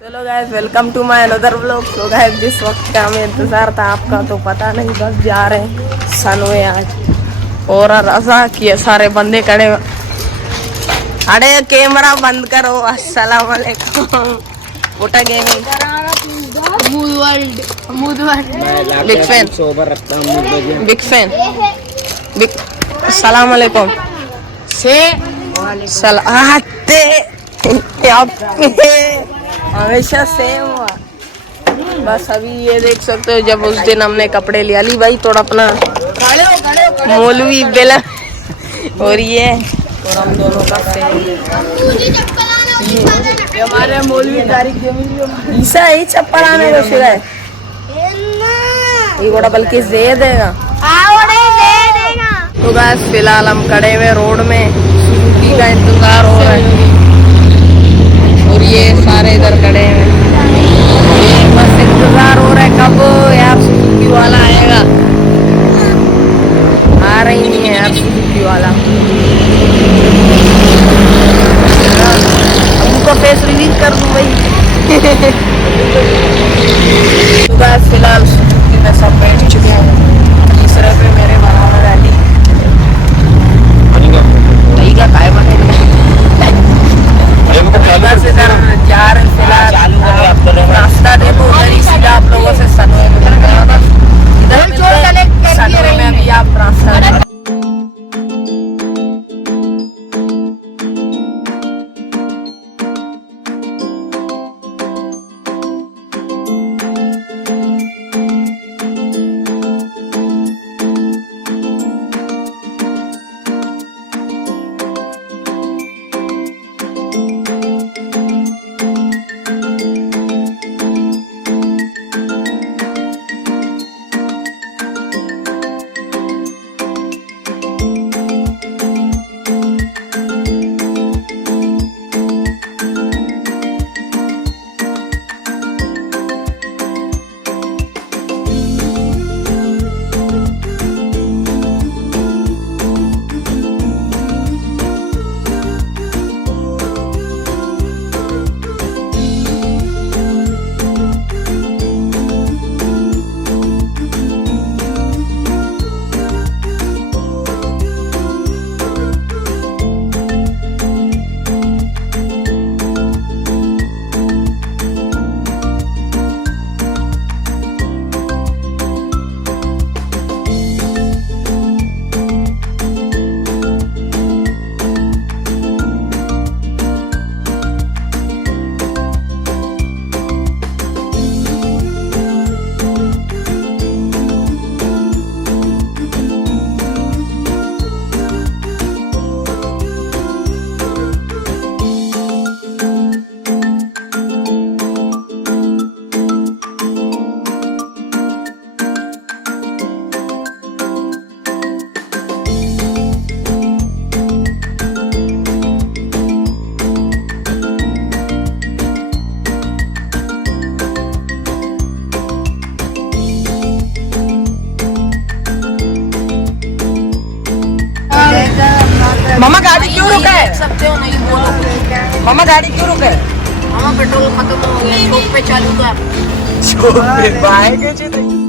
चलो guys, welcome to my another vlog. तो guys, जिस वक्त का हमें इंतजार था आपका तो पता नहीं, बस जा रहे हैं सनवे आज। और रजा किए सारे बंदे खड़े। अरे कैमरा बंद करो। अस्सलाम वालेकुम। उठा gaming big fan, big fan, big. अस्सलाम वालेकुम से सलाते हमेशा सेम हुआ। बस अभी ये देख सकते हो, जब उस दिन हमने कपड़े लिया ली भाई थोड़ा अपना मौलवी बेला और ये और हम दोनों का सेम। हमारे मौलवी तारीख ईसा ही चप्पल आने को शुरू है ये बल्कि दे देगा। तो बस फिलहाल हम खड़े हुए रोड में, सुजुकी का इंतजार हो रहा है और ये सारे इधर खड़े हैं। ये बस इंतजार हो रहा है कब यार सुजुकी वाला आएगा। आ रही नहीं है यार सुजुकी वाला। हमको फेस रिवील कर दूं भाई। तो बस फिलहाल सुजुकी में सब बैठ चुके हैं। तीसरे पे मेरे बनाना गाड़ी नहीं का काय बनेगा। बस इधर जा रहे फिलहाल। रास्ता देखो उधर ही सीधा आप लोगों से सनवे मिल गया। बस इधर सनवे में अभी आप रास्ता मामा गाड़ी क्यों रुका है? सकते हो नहीं बोलो। मामा गाड़ी क्यों रुका है? मामा पेट्रोल खत्म हो गया, शॉप पे चालू कर। शॉप पे बाय के जी नहीं।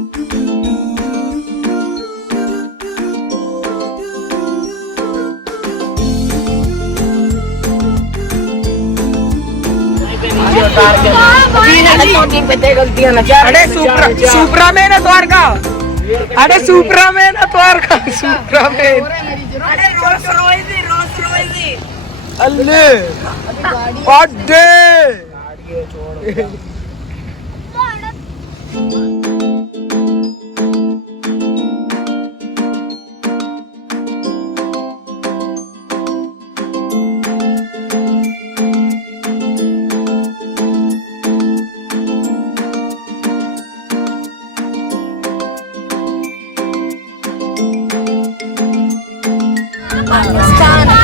अरे सुपरा में ना द्वार का। अरे सुपरा में ना द्वार का। सुपरा में अरे रोल्स रॉयस अल्ले अड्डे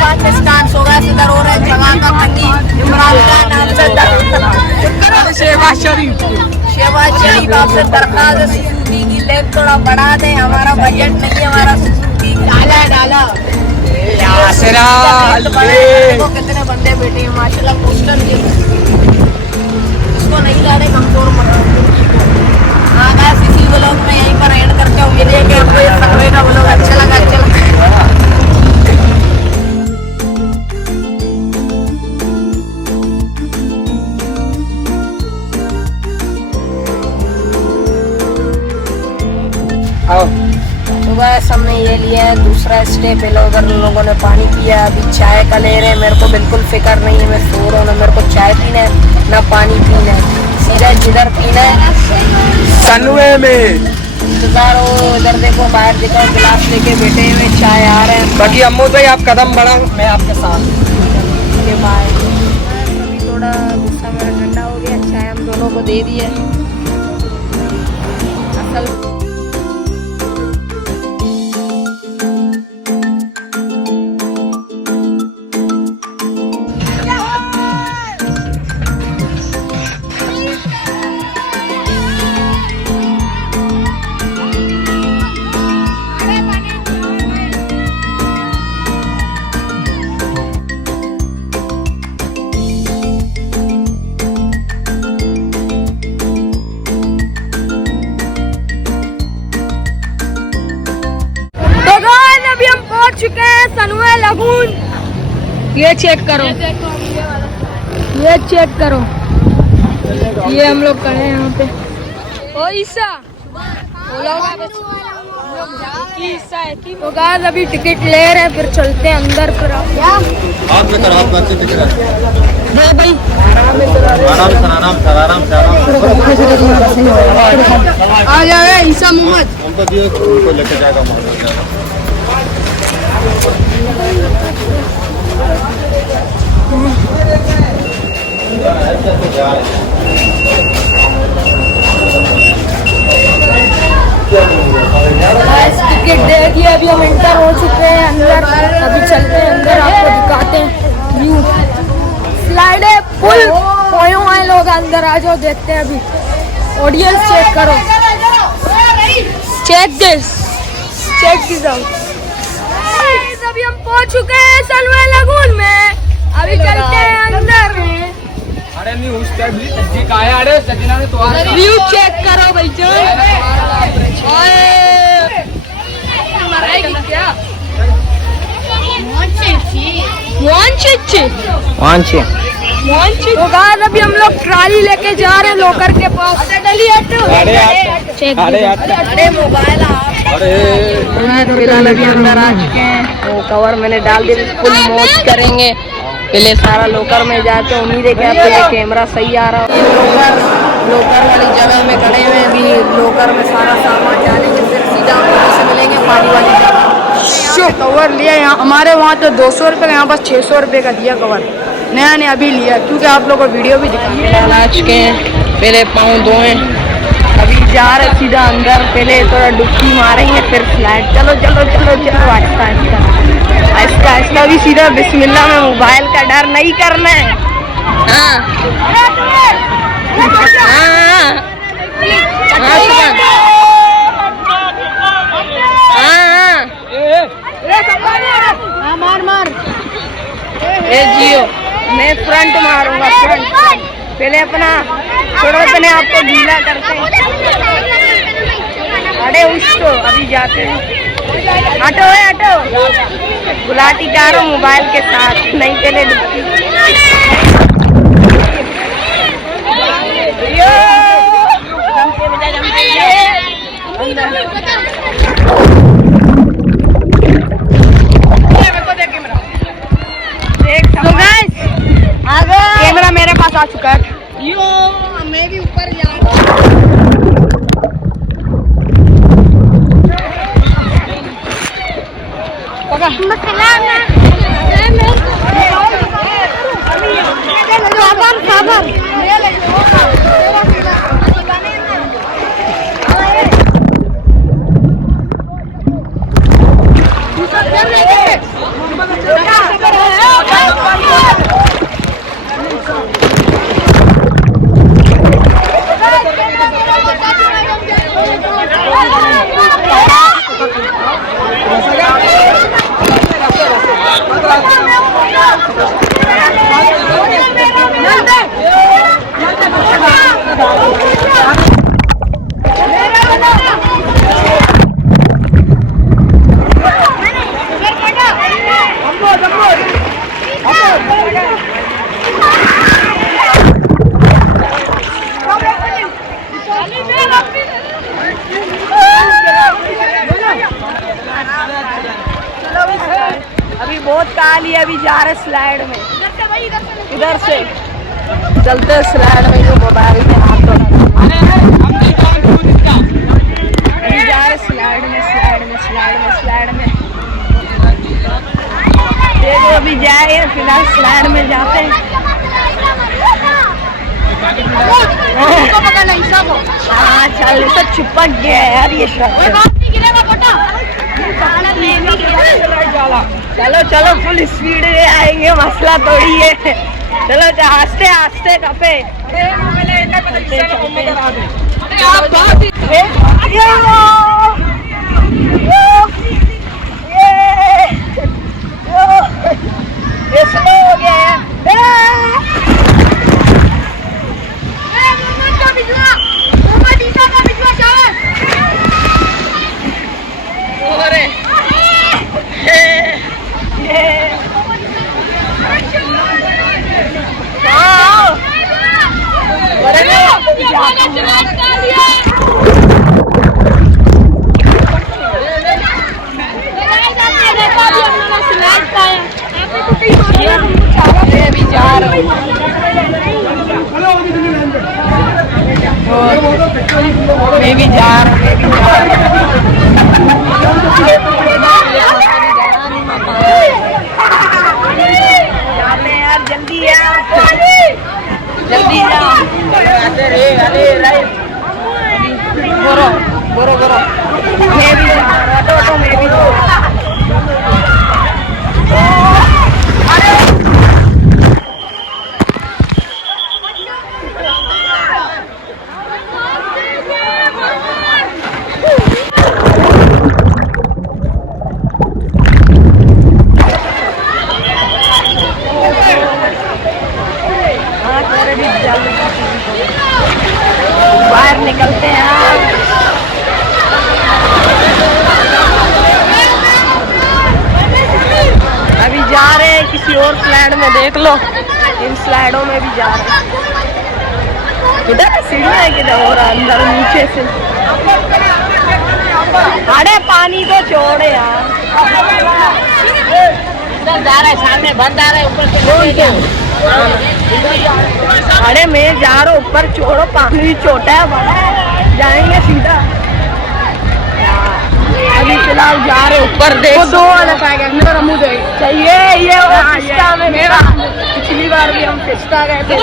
पाकिस्तान सोगास इधर हो रहा है। जवान का तंगी इमरान खान आपसे शहबाज शरीफ आपसे दरखास्त सुजुकी की लेग थोड़ा बढ़ा दे। हमारा बजट नहीं है, हमारा सुजुकी डाला कितने बंदे बैठे हैं माशाल्लाह। पोस्टर हमने ये लिया है दूसरा स्टे। पहले उधर लोगों ने पानी पिया, अभी चाय का ले रहे हैं। मेरे को बिल्कुल फिक्र नहीं है, मैं सो रहा हूँ ना, मेरे को चाय पीना है ना पानी पीना है, सीधा जिधर पीना है सनवे में इंतजार हो। इधर देखो, बाहर देखो, गिलास लेके बैठे हुए चाय आ रहे हैं। बाकी अम्मू भाई आप कदम बढ़ाओ, मैं आपके साथ। अभी थोड़ा गुस्सा मेरा ठंडा हो गया, चाय हम दोनों को दे दी है। असल अभी हम पहुंच चुके हैं सनवे लगून। ये चेक करो, ये चेक करो, ये हम लोग खड़े हैं यहाँ पे। ओ ईसा तो गाइस अभी टिकट ले रहे हैं, फिर चलते हैं अंदर। फिर हाथ में कर, हाथ में अच्छे टिकट दे भाई, आराम से आ जाएगा ईसा मोहम्मद। उनको दियो, उनको लेके जाएगा। टिकट दे दिए, अभी हम एंटर हो चुके हैं अंदर। अभी चलते हैं अंदर, आपको दिखाते हैं व्यू। स्लाइडे फुल खोए हुए लोग, अंदर आ जाओ, देखते हैं। अभी ऑडियंस चेक करो, चेक दिस आउट। अभी हम पहुंच चुके हैं सनवे लगून में, अभी चलते हैं अंदर। अरे नहीं उस टाइम भी सच्ची का है। अरे सचिना ने तो व्यू चेक करो भाई जान। क्या तो गाइस अभी हम लोग ट्राली लेके जा रहे हैं लोकर के पास। अरे मोबाइल फिलहाल अभी अंदर आ चुके हैं। वो कवर मैंने डाल दिया, फुल मौज करेंगे। पहले सारा लोकर में जाके उम्मीद है कि पहले कैमरा सही आ रहा हो। लोकर वाली जगह में खड़े हुए, अभी लोकर में सारा सामान डालेंगे, फिर सीधा हम से मिलेंगे पानी वाली जगह। कवर लिया यहाँ हमारे वहाँ तो 200 रुपये का, यहाँ बस 600 रुपये का दिया कवर। नया ने अभी लिया, क्योंकि आप लोगों को वीडियो भी दिखाई। आ चुके हैं, पहले पाँव धोए, अभी जा रहे सीधा अंदर। पहले थोड़ा डुबकी मारेंगे, फिर स्लाइड। चलो चलो चलो चलो, आहिस्ता आहिस्ता आहिस्ता आहिस्ता। भी सीधा बिस्मिल्लाह में, मोबाइल का डर नहीं करना है। हाँ मार ए जियो, मैं फ्रंट मारूंगा, फ्रंट। पहले अपना थोड़ा अपने आप को गीला करते हैं। अरे उसको अभी जाते हैं। हटो है हटो, गुलाटी कारो मोबाइल के साथ नहीं, पहले डुबकी। कैमरा मेरे पास आ चुका है। मैं भी ऊपर जा रहा जा रहे स्लाइड में, इधर से चलते स्लाइड में, जो मोबाइल में हाथ तो जा रहे स्लाइड में, स्लाइड में, स्लाइड में, स्लाइड में। देखो अभी जाए, फिलहाल स्लाइड में जाते हैं। हाँ चल, तो चिपक गया यार ये शर्ट। चलो चलो, फुल स्पीड में आएंगे, मसला थोड़ी है। चलो आस्ते आस्ते कपे। ये स्लो हो गया है। मैं भी जा रहा यार, जल्दी यार, जल्दी जाओ। बोरो बोरो बोरो, मैं भी जा रहा तो मैं भी बाहर निकलते हैं। अभी जा रहे हैं किसी और स्लाइड में, देख लो इन स्लाइडों में भी जा रहे हैं। इधर सीढ़ियाँ है किधर और अंदर नीचे से। अरे पानी तो छोड़े यार, इधर जा रहा है, सामने बंद आ रहा है, ऊपर से अरे मैं जा रहा हूँ ऊपर, छोड़ो पानी छोटा है, बड़ा है, जाएंगे सीधा। अभी फिलहाल जा रहे ऊपर, देखो दो वाला पाएगा मेरा मुँह चाहिए। ये फिस्टा में मेरा, पिछली बार भी हम फिस्टा गए थे।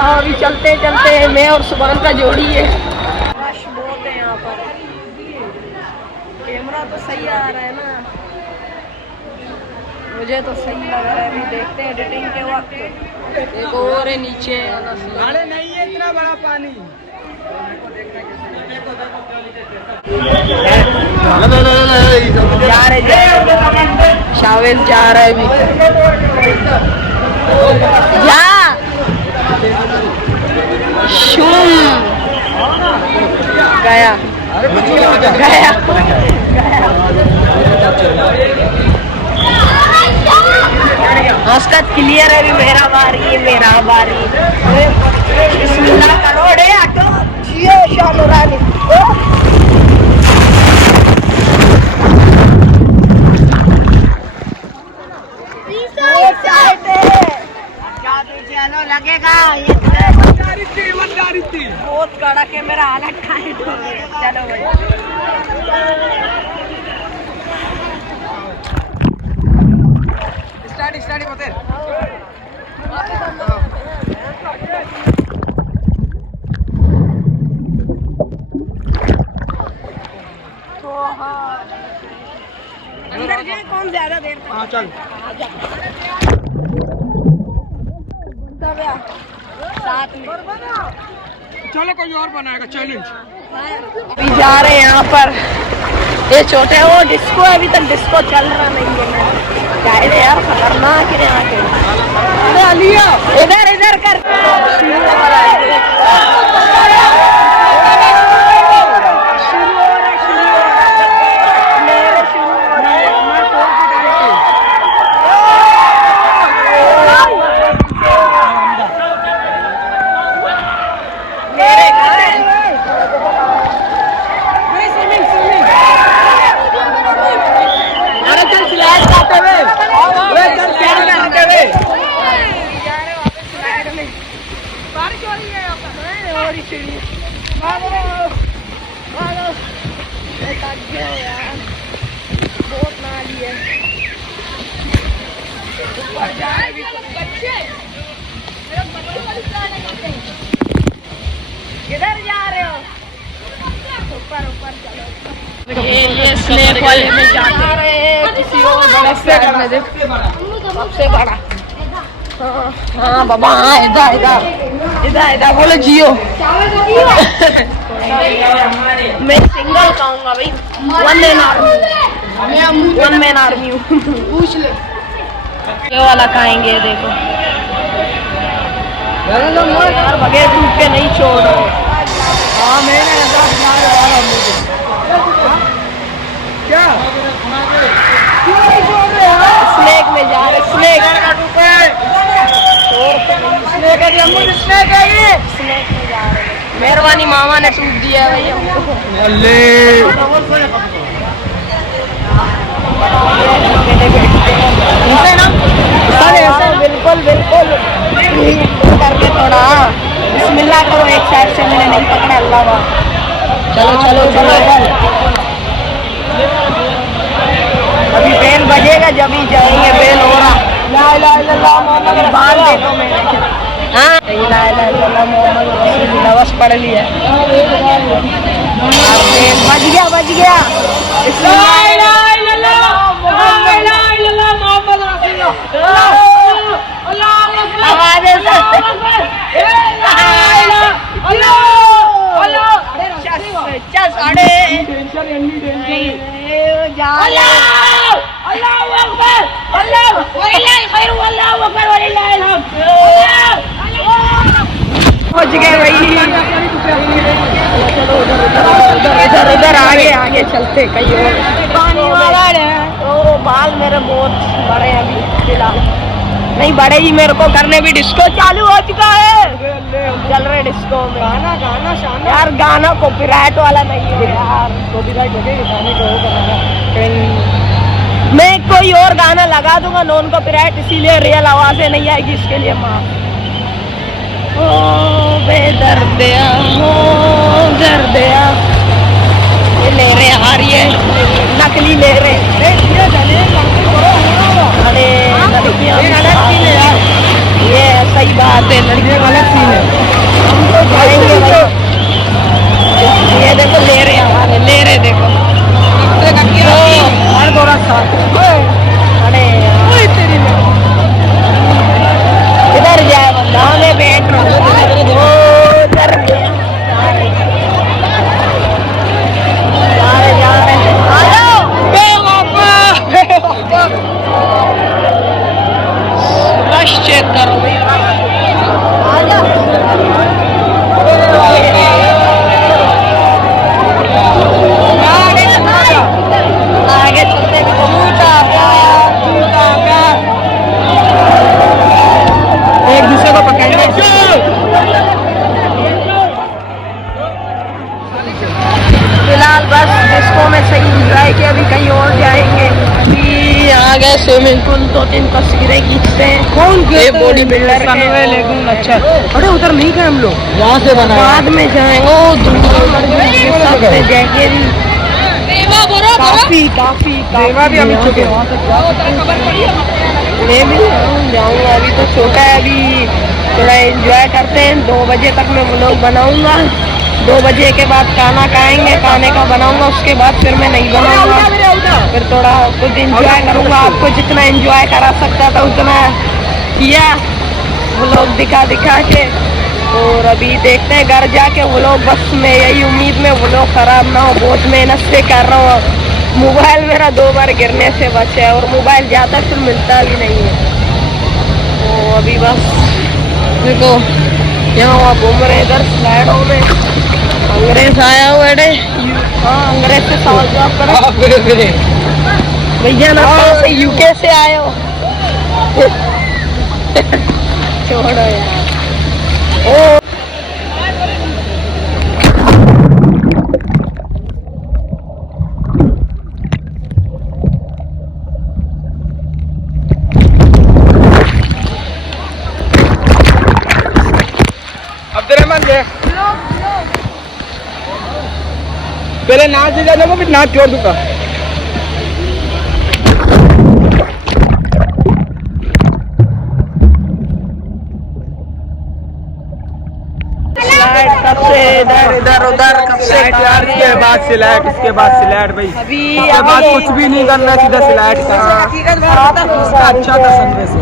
अभी चलते चलते मैं और सुबह का जोड़ी है। रश बहुत है यहाँ पर, कैमरा तो सही आ रहा है ना, मुझे तो सही लग रहा है। अभी देखते हैं एडिटिंग के वक्त। एक और है नीचे, अरे नहीं है इतना बड़ा पानी। जा रहे शावेल जा रहा है अभी, जा शूम गया गया उसका क्लियर है। अभी मेरा बारी, मेरा बारी। बिस्मिल्लाह करो रे ऑटो, जियो शानो रानी। लगेगा ये बहुत कड़क है, मेरा हालत टाइट हो गया। चलो भाई, स्टार्ट होते अंदर गए कौन ज्यादा देर तक। हाँ चल, साथ में चलो कोई और बनाएगा चैलेंज। अभी जा रहे हैं यहाँ पर, ये छोटे वो डिस्को है, अभी तक डिस्को चल रहा नहीं है। क्या है यार, खतरनाक है यहाँ के। अरे अलिया इधर इधर कर, बारिश हो रही है हो रही सीढ़ी भागो भागो यार बहुत नाली है किधर जा रहे हो ऊपर ऊपर चलो ये स्नेक वाले में जा रहे हैं किसी और बड़े शहर में। देख सबसे बड़ा। हाँ बाबा हाँ इधर इधर इधर इधर बोले जियो। मैं सिंगल खाऊंगा भाई। वन मैन आर्मी हूँ। पूछ ले ये वाला खाएंगे देखो यार बगैर धूप के नहीं छोड़ रहे। हाँ मैंने क्या स्नेक में जा रहे स्नेक स्नेक है में जा रहे मेहरबानी मामा ने टूट दिया है भाई हमको। बिल्कुल बिल्कुल करके थोड़ा बिस्मिल्लाह करो एक साइड से मैंने नहीं पकड़ा अल्लाह वाह। चलो चलो चलो अभी बेल बजेगा जब ही जाएंगे बेल हो रहा। बाल देखो मैंने हाँ नवस पढ़ लिया बज गया पहुंच गए भाई। इधर आगे चलते कहीं और। पानी वाला है ओ बाल मेरे बहुत बड़े हैं अभी फिलहाल नहीं बड़े ही मेरे को करने भी। डिस्को चालू हो चुका है चल रहे डिस्को में गाना यार गाना कॉपीराइट वाला नहीं है यार। कॉपीराइट गाने को मैं कोई और गाना लगा दूंगा नॉन कॉपीराइट इसीलिए रियल आवाजें नहीं आएगी इसके लिए माँ। ओ बेदर्दिया हो दर्दिया ये ले रहे आ रही है नकली ले रहे। अरे ये सही बात है लड़कियों का अलग सीन है। हम तो जाएंगे भाई। ये देखो ले रहे हमारे ले रहे देखो अरे इधर जाए बंदा मैं बैठ रहा हूँ जा रहे रश चेक करो आगे चलते एक दूसरे को पकड़ने फिलहाल बस डिस्को में सही एंजॉय किया अभी कहीं और जाएंगे। आ गए स्विमिंग पूल 2-3 तस्वीरें खींचते हैं। कौन बॉडी बिल्डर लेकिन अच्छा अरे उधर नहीं गए हम लोग यहाँ से बना बाद में जाएंगे जाएंगे काफी भी हम चुके मैं भी जाऊंगा अभी तो छोटा है अभी थोड़ा एंजॉय करते हैं। 2 बजे तक मैं व्लॉग बनाऊंगा 2 बजे के बाद खाना खाएंगे खाने का बनाऊंगा उसके बाद फिर मैं नहीं बनाऊंगा फिर थोड़ा कुछ एंजॉय करूंगा। आपको जितना एंजॉय करा सकता था उतना किया व्लॉग दिखा के। और अभी देखते हैं घर जाके व्लॉग बस मैं यही उम्मीद में व्लॉग खराब ना हो बहुत मेहनत से कर रहा हूँ। मोबाइल मेरा 2 बार गिरने से बचा है और मोबाइल ज़्यादा फिर मिलता भी नहीं है। तो अभी बस देखो यहाँ वहाँ घूम रहे इधर स्लाइडों में अंग्रेज आया हुआ है। हाँ अंग्रेज से सवाल जवाब करो भैया ना से यूके से आए हो छोड़ो यार ओ है पहले नाच दे जाने को फिर नाच छोड़ दूंगा कब से इधर इधर उधर कब से यार इसके बाद सिलेट भाई अभी इसके बाद कुछ भी नहीं करना सीधा सिलेट का अच्छा था सनवे से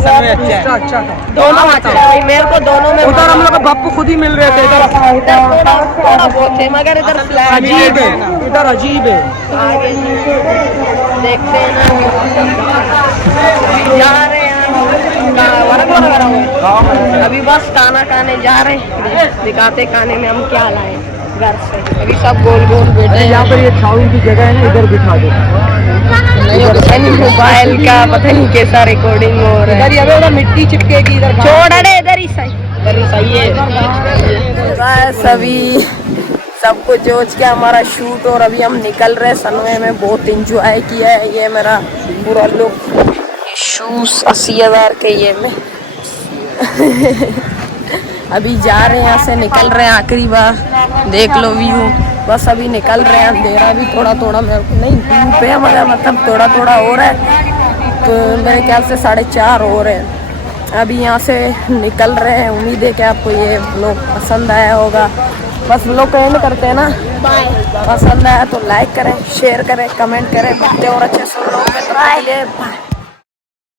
सनवे अच्छा था दोनों अच्छा है मेरे को दोनों में उधर हम लोग का बापू खुद ही मिल रहे थे इधर थोड़ा बहुत है मगर इधर अजीब है इधर अजीब है आगे देखते हैं ना जा रहे हैं अभी बस खाना खाने जा रहे हैं दिखाते खाने में हम क्या लाए घर से अभी सब गोल गोल बैठे यहाँ पर ये छाऊ की जगह है ना इधर बिठा दो नहीं मोबाइल का पता नहीं कैसा रिकॉर्डिंग हो रहा है इधर मिट्टी चिपकेगी इधर छोड़ अरे इधर ही सही है सभी सब कुछ जोच के हमारा शूट और अभी हम निकल रहे सनवे में बहुत इंजॉय किया है ये मेरा पूरा लुक शूज 80,000 के ये में अभी जा रहे हैं यहाँ से निकल रहे हैं आखिरी बार देख लो व्यू बस अभी निकल रहे हैं अंधेरा भी थोड़ा थोड़ा मेरे को नहीं धूप है मगर मतलब थोड़ा थोड़ा हो रहा है तो मेरे ख्याल से 4:30 हो रहे हैं अभी यहाँ से निकल रहे हैं उम्मीद है कि आपको ये व्लॉग पसंद आया होगा बस व्लॉग का एंड करते हैं ना पसंद आया तो लाइक करें शेयर करें कमेंट करें और अच्छे से व्लॉग में बाय।